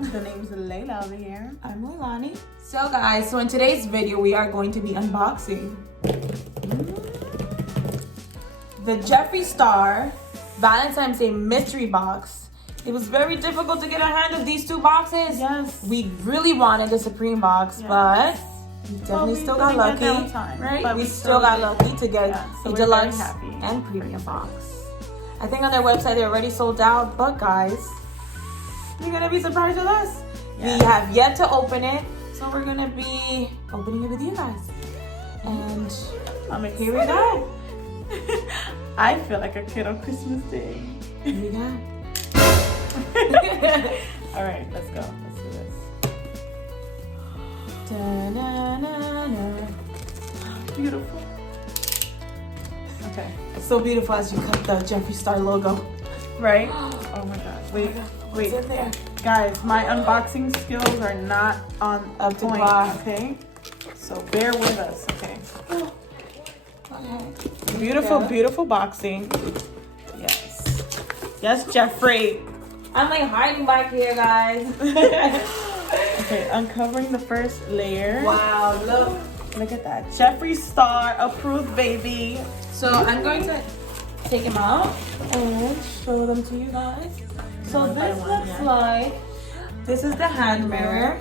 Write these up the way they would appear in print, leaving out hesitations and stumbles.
The name's Layla over here. I'm Leilani. So guys, so in today's video, we are going to be unboxing the Jeffree Star Valentine's Day mystery box. It was very difficult to get a hand of these two boxes. Yes. We really wanted the Supreme box, but we definitely still got lucky. Right? But we still got lucky to get so a deluxe and premium box. I think on their website they're already sold out, but guys, you're gonna be surprised with us. Yes. We have yet to open it, so we're gonna be opening it with you guys. And here we go. I feel like a kid on Christmas Day. Here we go. All right, let's go. Let's do this. Da-na-na-na. Beautiful. Okay. It's so beautiful as you cut the Jeffree Star logo. Right? Oh my god. Wait. What's in there? Guys, my unboxing skills are not on up to point, par. okay? So bear with us, okay? Okay. Beautiful, beautiful boxing. Yes. Yes, Jeffree. I'm like hiding back here, guys. Okay, uncovering the first layer. Wow, look. Look at that. Jeffree Star approved, baby. So I'm going to take them out and show them to you guys. So this looks like, this is the hand mirror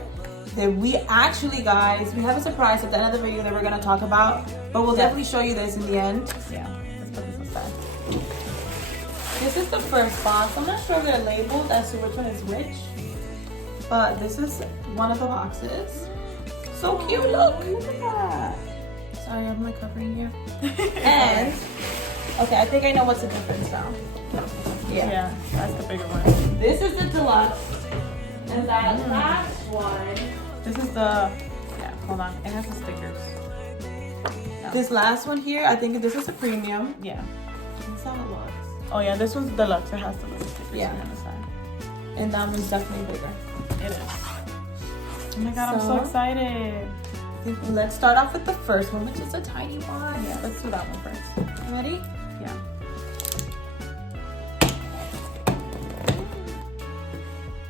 that we actually, guys, we have a surprise at the end of the video that we're going to talk about, but we'll definitely show you this in the end. Yeah, let's put this aside. This is the first box. I'm not sure if they're labeled as to which one is which, but this is one of the boxes. So cute, look. Look at that. Sorry, I have my covering here. And, okay, I think I know what's the difference now. Yeah, that's the bigger one. This is the deluxe, and that last one. This is the, hold on, it has the stickers. No. This last one here, I think this is a premium. Yeah. That's how it looks. Oh yeah, this one's deluxe. It has the little stickers on the side. And that one's definitely bigger. It is. Oh my god, I'm so excited. I think let's start off with the first one, which is a tiny one. Yeah, let's do that one first. Ready? Yeah.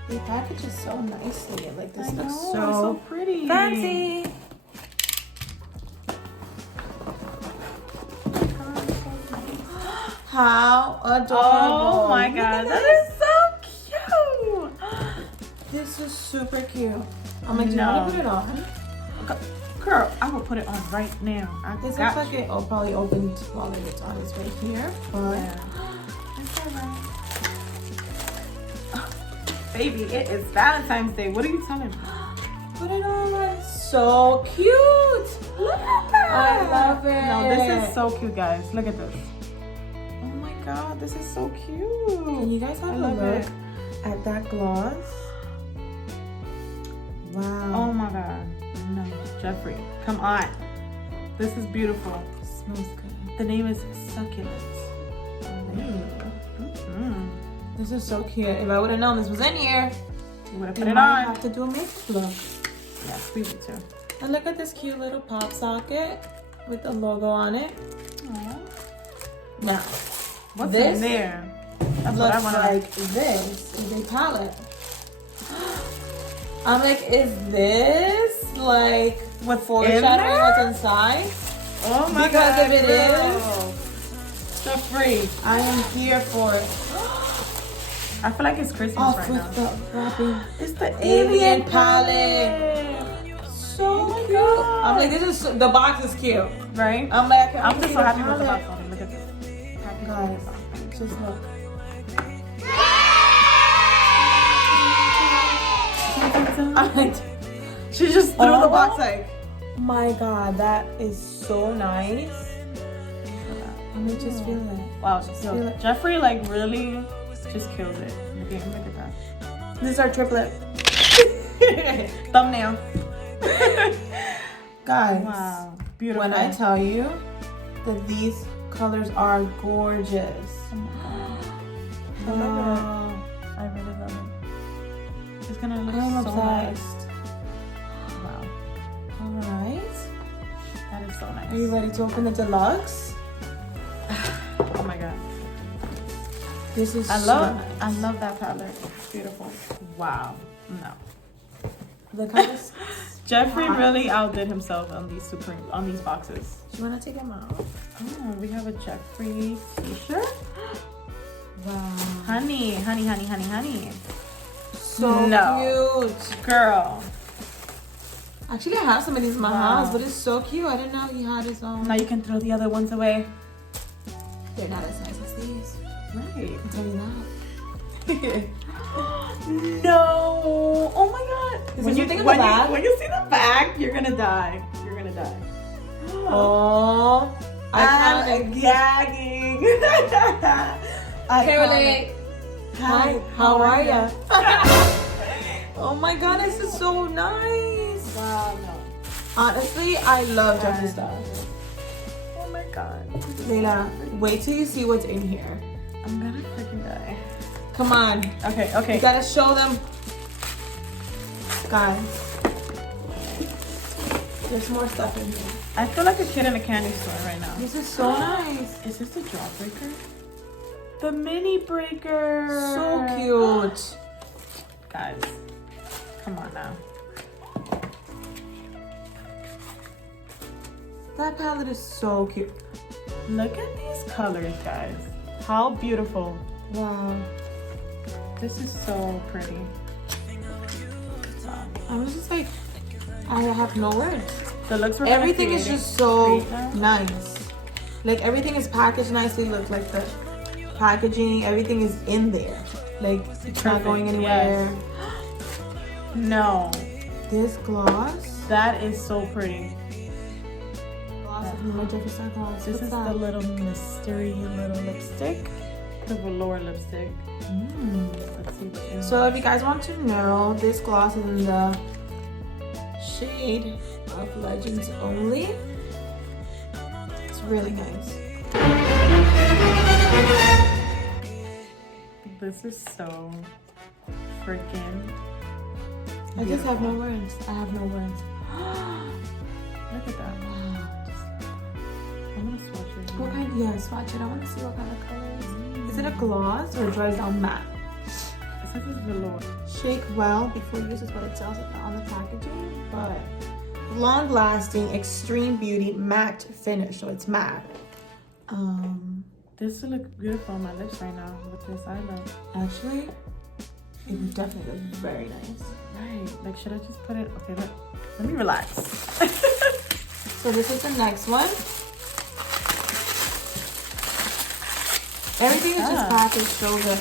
The package is so nicely. Like this looks so pretty. Fancy. How adorable. Oh my god, that is so cute. This is super cute. I'm like, do you want to put it on? Girl, I will put it on right now. This looks like it probably opened while it's on its way here. But that's alright. Baby, it is Valentine's Day. What are you telling me? Put it on. So cute. Look at that. I love it. No, this is so cute, guys. Look at this. Oh my god, this is so cute. Can you guys have a look at that gloss? Wow. Oh my god. No, Jeffree, come on. This is beautiful. It smells good. The name is Succulent. This is so cute. If I would have known this was in here, you would have put it on. I have to do a makeup look. Yes, we do too. And look at this cute little pop socket with the logo on it. Aww. Now, what's in there? That's what I want. Like this is a palette. I'm like, is this like what's foreshadowing what's inside? Oh my god! Because if it is, Jeffree, I am here for it. I feel like it's Christmas right now. The wrapping. It's the alien palette. So cute. God. I'm like, this is the box is cute, right? I'm like, I'm just so happy with the box on it. Look at this. Guys, just look. I'm like, she just threw the box like. My god, that is so nice. Let me just feel it. Wow, Jeffree like really just killed it. Look at that. This is our triplet. Thumbnail. Guys, wow, beautiful. When I tell you that these colors are gorgeous. I love it. I really love it. It's gonna look so nice. Wow. Alright. That is so nice. Are you ready to open the deluxe? Oh my god. This is I love that palette. It's beautiful. Wow. No. The colors. Jeffree really outdid himself on these boxes. Do you wanna take them out? Oh, we have a Jeffree t-shirt. Wow. Honey. So cute. Girl. Actually, I have some of these in my house, but it's so cute. I didn't know he had his own. Now you can throw the other ones away. They're not as nice as these. Right. I can tell you that. No. Oh my god. When you see the back, you're gonna die. You're gonna die. Oh. I'm gagging. Caroline. Hi. How are ya? Oh my god, this is so nice. Wow, no. Honestly, I love Jeffree Star. Oh my god. Layla, wait till you see what's in here. I'm gonna freaking die. Come on. Okay. You gotta show them. Guys. There's more stuff in here. I feel like a kid in a candy store right now. This is so nice. Is this the Jawbreaker? The mini breaker. So cute. Guys, come on now. That palette is so cute. Look at these colors, guys. How beautiful. Wow. This is so pretty. Wow. I was just like, I have no words. Deluxe Everything is just so nice. Like everything is packaged nicely. Look, like the packaging, everything is in there. Like it's not going anywhere. Yes. No. This gloss. That is so pretty. Gloss of my Jeffree Star gloss. This is the little mystery little lipstick. The velour lipstick. Let's see what's in So if you guys want to know, this gloss is in the shade of Legends Only. It's really nice. This is so freaking. I just have no words. I have no words. Look at that. I'm gonna swatch it. What kind? Yeah, swatch it. I want to see what kind of colors. Is it a gloss or it dries down matte? It says it's velour. Shake well before use is what it tells on the packaging. But long-lasting, extreme beauty, matte finish. So it's matte. This will look beautiful on my lips right now with this eyeliner. Actually, it would definitely look very nice. Right. Like, should I just put it? Okay, let me relax. So this is the next one. Everything is just packaged so good.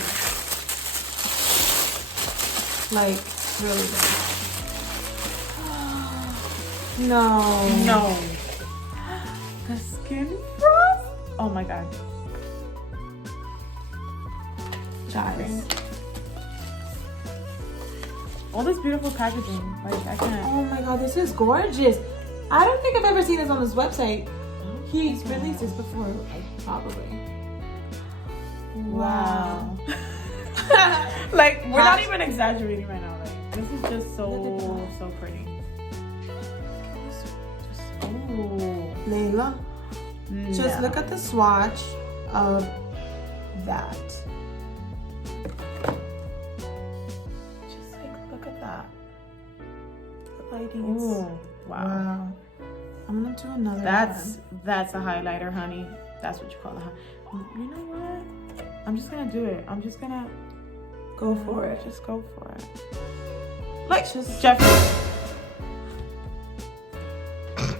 Like, really good. No. The Skin Frost. Oh my god. Guys. All this beautiful packaging. Like, I can't. Oh my god, this is gorgeous. I don't think I've ever seen this on this website. He's released this before, probably. Wow. Like, we're not even exaggerating right now. Like, this is just so pretty. Oh, Layla, just look at the swatch of that. Just like, look at that. The lighting is. Ooh, wow. I'm gonna do another That's a highlighter, honey. That's what you call a highlighter. You know what? I'm just gonna do it. I'm just gonna go for it. Just go for it. Like, just Jeffree.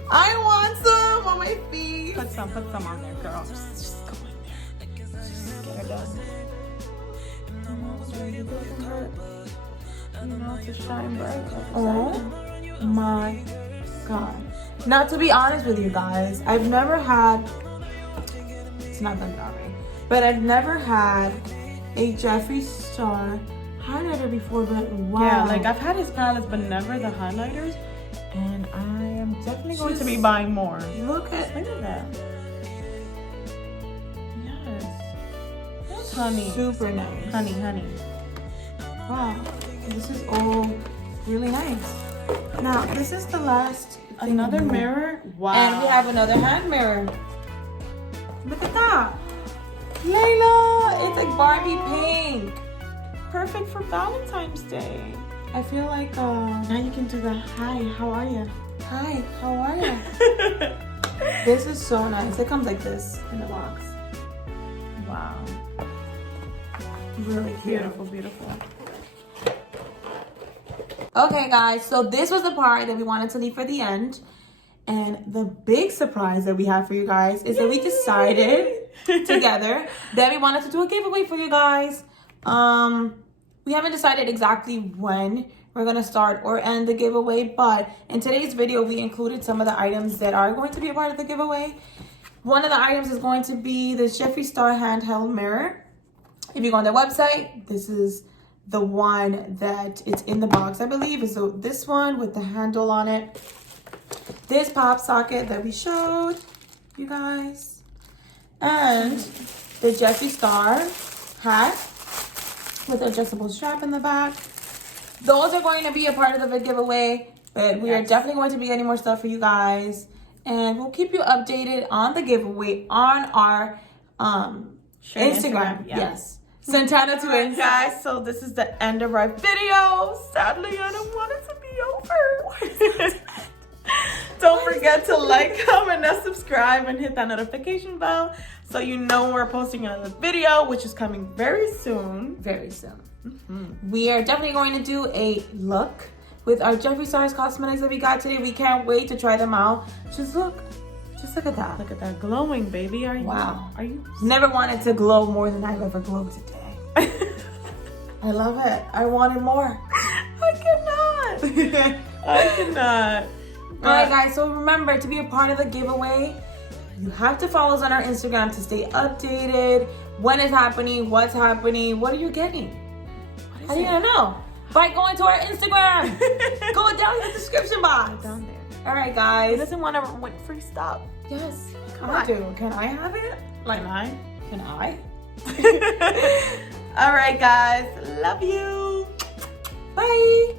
I want some on my feet. Put some on there, girl. Just go in there. Just get her done. You know, to shine bright. Oh my god. Now, to be honest with you guys, I've never had. It's not done that way, but I've never had a Jeffree Star highlighter before. But wow. Yeah, like I've had his palettes, but never the highlighters. And I am definitely going to be buying more. Look at that. Yes. Honey. Super nice. Honey. Wow. This is all really nice. Now, this is the last. Another mirror? Wow. And we have another hand mirror. Look at that. Layla, it's like Barbie pink. Perfect for Valentine's Day. I feel like now you can do the hi, how are you? Hi, how are you? This is so nice. It comes like this in the box. Wow. Really cute. Beautiful, beautiful. Okay, guys, so this was the part that we wanted to leave for the end. And the big surprise that we have for you guys is that we decided together that we wanted to do a giveaway for you guys. We haven't decided exactly when we're going to start or end the giveaway, but in today's video, we included some of the items that are going to be a part of the giveaway. One of the items is going to be this Jeffree Star handheld mirror. If you go on their website, this is the one that it's in the box, I believe, is this one with the handle on it. This pop socket that we showed you guys. And the Jeffree Star hat with adjustable strap in the back. Those are going to be a part of the giveaway, but we are definitely going to be getting more stuff for you guys. And we'll keep you updated on the giveaway on our Instagram. Yeah. Yes. SantanaTwins, guys. So this is the end of our video. Sadly, I don't want it to be over. Don't forget to like, comment, and subscribe, and hit that notification bell so you know when we're posting another video, which is coming very soon. Very soon. We are definitely going to do a look with our Jeffree Star's cosmetics that we got today. We can't wait to try them out. Just look at that. Look at that glowing, baby. Are you? Wow. Are you? Never wanted to glow more than I've ever glowed today. I love it. I wanted more. I cannot. I cannot. All right, guys. So remember, to be a part of the giveaway, you have to follow us on our Instagram to stay updated. When it's happening, what's happening, what are you getting? How are you gonna know? By going to our Instagram. Go down in the description box. Down there. All right, He guys. doesn't want to win free stuff. Yes, Come I on. do. Can I have it? Like I. Can I? All right, guys. Love you. Bye.